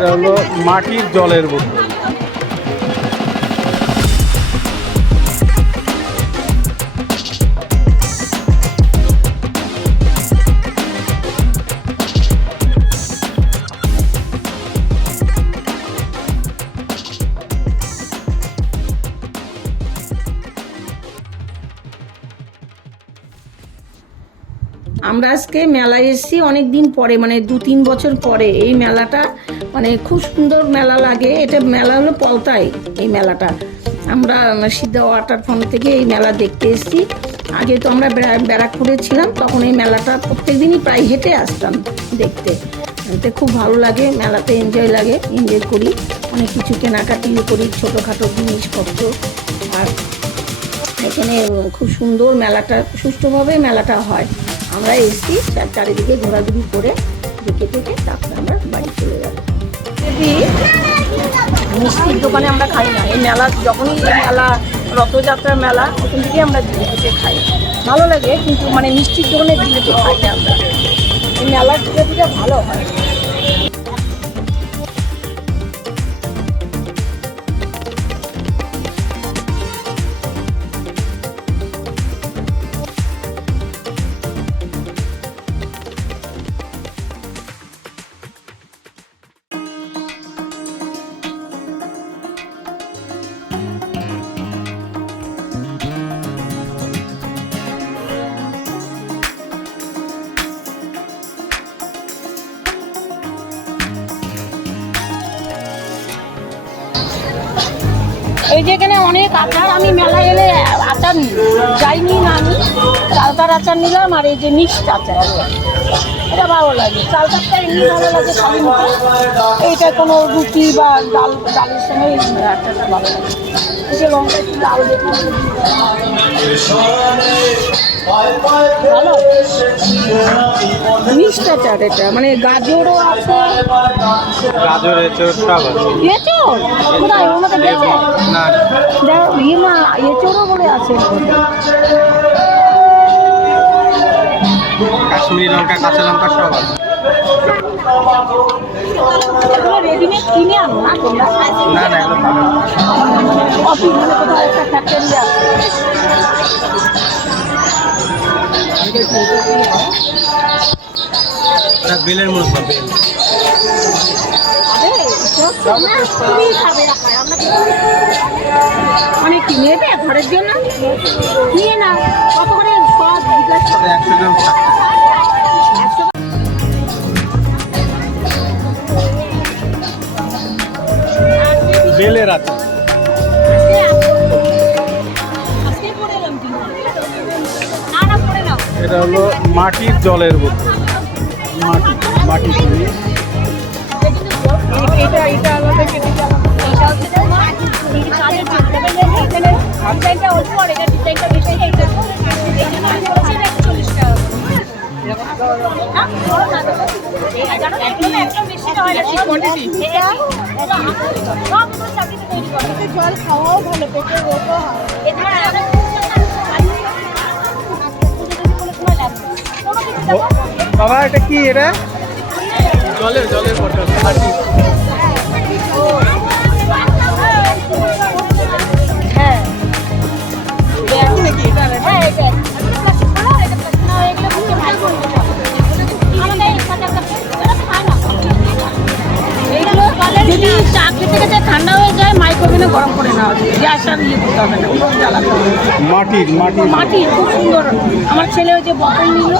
এটা হলো মাটির জলের বোতল। আমরা আজকে মেলায় এসেছি অনেক দিন পরে, মানে 2-3 বছর পরে। এই মেলাটা মানে খুব সুন্দর মেলা লাগে। এটা মেলা হলো পলতায়। এই মেলাটা আমরা সিদ্ধা ওয়াটার ফ্রন্ট থেকে এই মেলা দেখতে এসেছি। আগে তো আমরা ব্যারাকপুরে ছিলাম, তখন এই মেলাটা প্রত্যেক দিনই প্রায় হেঁটে আসতাম দেখতে। এতে খুব ভালো লাগে, মেলাতে এনজয় লাগে, এনজয় করি, অনেক কিছু কেনাকাটিও করি, ছোটোখাটো জিনিসপত্র। আর এখানে খুব সুন্দর মেলাটা, সুষ্ঠুভাবে মেলাটা হয়। আমরা এসছি চারিদিকে ঘোরাঘুরি করে দেখে দেখে তারপরে আমরা বাড়ি চলে যাব। মিষ্টির দোকানে আমরা খাই না। এই মেলা যখনই এই মেলা, রথযাত্রার মেলা, ওখান থেকে আমরা জিলেপিতে খাই, ভালো লাগে। কিন্তু মানে মিষ্টির দোকানে জিলেপি খাই না আমরা। এই মেলার জিলেপিটা ভালো হয়। এই যে এখানে অনেক আচার, আমি মেলায় এলে আচার যাইনি না, আমি চালতার আচার নিলাম। আর এই যে মিক্সড আচার, এটা ভালো লাগে। চালতারটা এমনি ভালো লাগে খালি মুখে, এইটা কোনো রুটি বা ডালের সঙ্গে এই আচারটা ভালো লাগে। এই যে লঙ্কা একটু লাল দেখুন, ভালো মিক্সড আচার। এটা মানে গাজরও আছে, গাজর, এঁচড় সব আছে। এঁচড় কোথায়? ওর মধ্যে গেছে না, ইয়ে না, এঁচড়ও বলে আছে। কাশ্মীরি লঙ্কা, কাঁচা লঙ্কা সব আছে। রেডিমেড কিনে আনো না তোমরা? না না, এগুলো ভালো। অফিস মানে কোথাও একটা ফ্যাক্টরি আছে। এটা বেলের মধ্যে বেল। মানে কি নেবে ঘরের জন্য? নিয়ে না, কত করে সব জিজ্ঞাসা? 100 গ্রাম 60 টাকা। বেলের আছে। এটা হলো মাটির জলের বোতল। মাটি এটা এটা আলাদা, এটা ডিজাইনটা অল্প, আর এটা ডিজাইনটা বেশি। এটা জল খাওয়াও ভালো, পেটের রোগও হয়। বাবা এটা কি? এটা জলের বোতল। হ্যাঁ, যদি চা খেতে খেতে ঠান্ডা হয়ে যায়, মাইক্রোওভেনে গরম করে নেওয়া যায়। গ্যাস আর ইয়ে করতে হবে না, জ্বালাতে হবে। মাটির খুব সুন্দর। আমার ছেলে ওই যে বোতল নিল,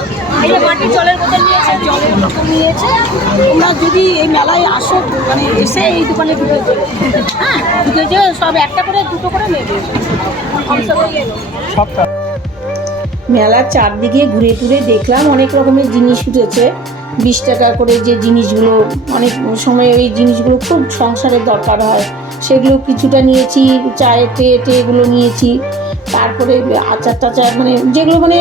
এই যে মাটির জলের বোতল নিয়েছে, জলের বোতল নিয়েছে। তোমরা যদি এই মেলায় আসো, মানে এসে এই দোকানে ঢুকে যাবে, হ্যাঁ ঢুকে যে সব একটা করে দুটো করে নেবে। মেলার চারদিকে ঘুরে টুরে দেখলাম, অনেক রকমের জিনিস উঠেছে। 20 টাকা করে যে জিনিসগুলো, অনেক সময় ওই জিনিসগুলো খুব সংসারের দরকার হয়, সেগুলো কিছুটা নিয়েছি। চায়ের ট্রে এগুলো নিয়েছি। তারপরে আচার টাচার, মানে যেগুলো মানে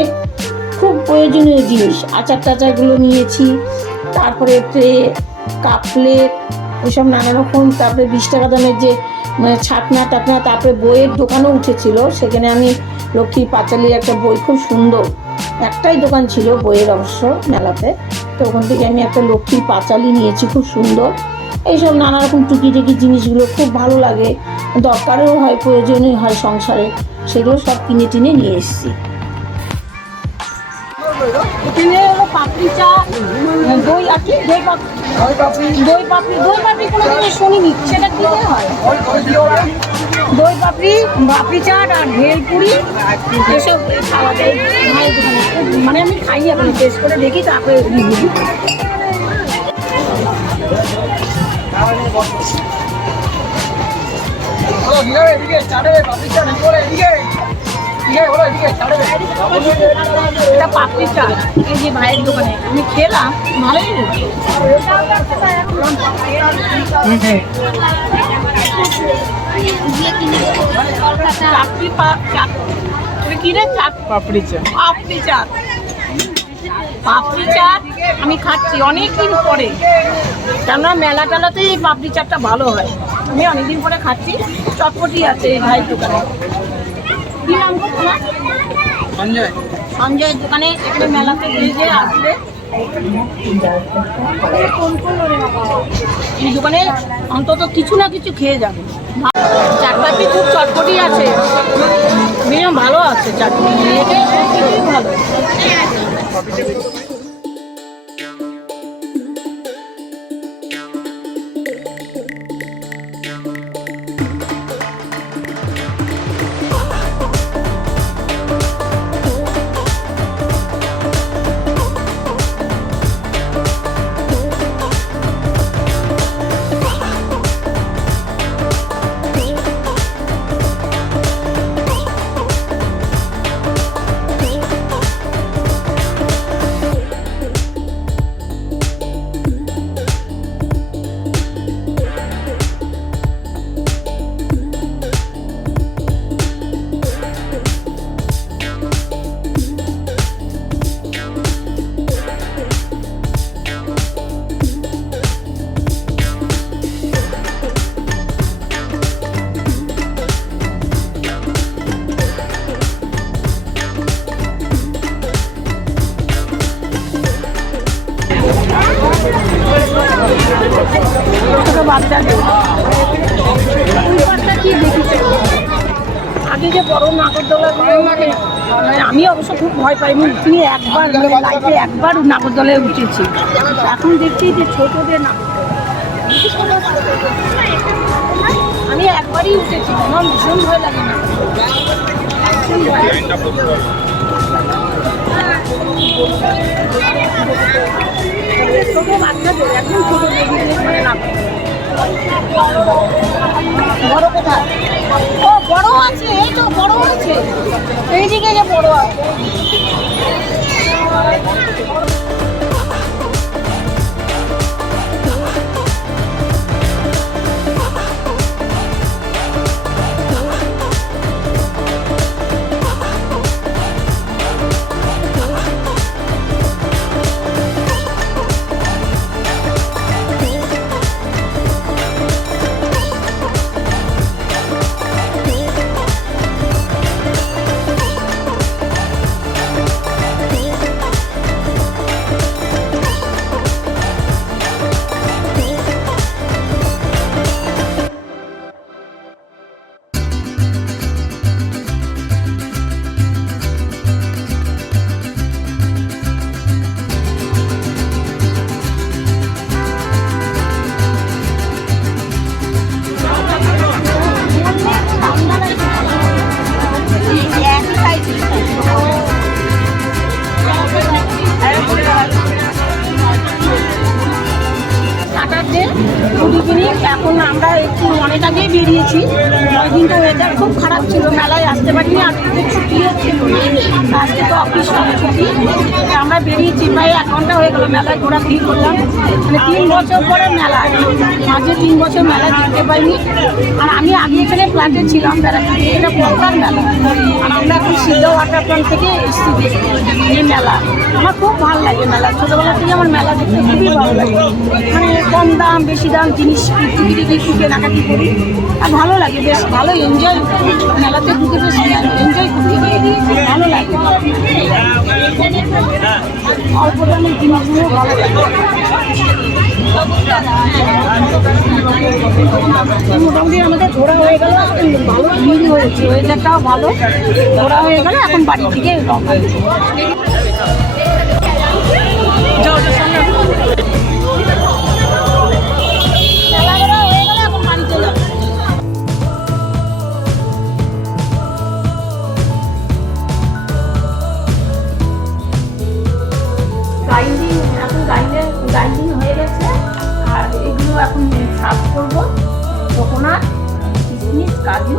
খুব প্রয়োজনীয় জিনিস, আচার টাচারগুলো নিয়েছি। তারপরে ট্রে, কাপ প্লেট, এসব নানা রকম। তারপরে 20 টাকা দামের যে মানে ছাকনা টাকনা। তারপরে বইয়ের দোকানও উঠেছিল, সেখানে আমি লক্ষ্মীর পাঁচালীর একটা বই, খুব সুন্দর, একটাই দোকান ছিল বইয়ের অবশ্য মেলাতে। তো ওখান থেকে আমি একটা লক্ষ্মীর পাঁচালী নিয়েছি, খুব সুন্দর। এইসব নানা রকম টুকিটাকি জিনিসগুলো খুব ভালো লাগে, দরকারেও হয়, প্রয়োজনীয় হয় সংসারে, সেগুলো সব কিনে টিনে নিয়ে এসেছি। এখানে হলো পাপড়ি চা, দই আর কি দই পাপড়ি কোনো জিনিস শুনিনি, সেটা দিতে হয়। দই পাপড়ি, পাপড়ি চাট আর ভেলপুরি এসব খাওয়া যায় ভাইয়ের দোকানে। মানে আমি খাই, এখন টেস্ট করে দেখি, তারপরে রিভিউ। এটা পাপড়ি চাট, এই যে ভাইয়ের দোকানে আমি খেলাম, ভালোই লেগেছে। পাপড়ি চা, পাপড়ি চাট আমি খাচ্ছি অনেকদিন পরে, কেননা মেলা টেলাতে এই পাপড়ি চাটটা ভালো হয়। আমি অনেকদিন পরে খাচ্ছি, চটপটি আছে এই ভাইয়ের দোকানে। কি নাম গো তোমার? সঞ্জয়। সঞ্জয়ের দোকানে এখানে মেলাতে গিয়ে আসলে এই দোকানে অন্তত কিছু না কিছু খেয়ে যাবে। চাটপাটি খুব চটপটি আছে, মিনিমাম ভালো আছে চাটনি, এটাই ভালো। আগে যে বড় নাগরদোলাগুলো, মানে আমি অবশ্য খুব ভয় পাই, আমি উঠিনি একবার, লাইফে একবার নাগরদোলায় উঠেছি। এখন দেখছি যে ছোটদের নাগরদোলা, আমি একবারই উঠেছি, আমার ভীষণ ভয় লাগে না। ছোট বাচ্চাদের, একদম ছোট বেবিদের না। বড় কোথায়? ও বড় আছে, এই তো বড় আছে, এইদিকে যে বড় আছে। এখন আমরা একটু অনেক আগেই বেরিয়েছি, ওই দিনটা ওয়েদার খুব খারাপ ছিল, মেলায় আসতে পারিনি, আর ছুটিও ছিল, আজকে তো অফিস ছুটি। আমরা বেরিয়েছি, প্রায় 1 ঘন্টা হয়ে গেলো মেলায় ঘোরাঘুরি করলাম। মানে 3 বছর পরে মেলা, মাঝে 3 বছর মেলা দেখতে পাইনি। আর আমি আগে এখানে ফ্ল্যাটে ছিলাম, এটা পলতার মেলা, আর আমরা এখন সিদ্ধা ওয়াটার ফ্রন্ট থেকে এসেছি দেখতে এই মেলা। আমার খুব ভালো লাগে মেলা, ছোটোবেলা থেকে আমার মেলা দেখতে খুবই ভালো লাগে। মানে কম দাম বেশি দাম জিনিস একটু কেনাকাটি করি, আর ভালো লাগে, বেশ ভালো এনজয় করি মেলাতে ঢুকে, বেশ এনজয় করি, ভালো লাগে। অল্প দামে জিনিসগুলো ভালো লাগে। মোটামুটি আমাদের ঘোরা হয়ে গেল, ভালো ভিড় হয়েছে, ওয়েদারটাও ভালো, ঘোরা হয়ে গেল, এখন বাড়ির দিকে রওনা দেব। গ্রাইন্ডিং হয়ে গেছে, আর এগুলো এখন সার্ভ করবো। কোকোনাট, কিশমিশ, কাজু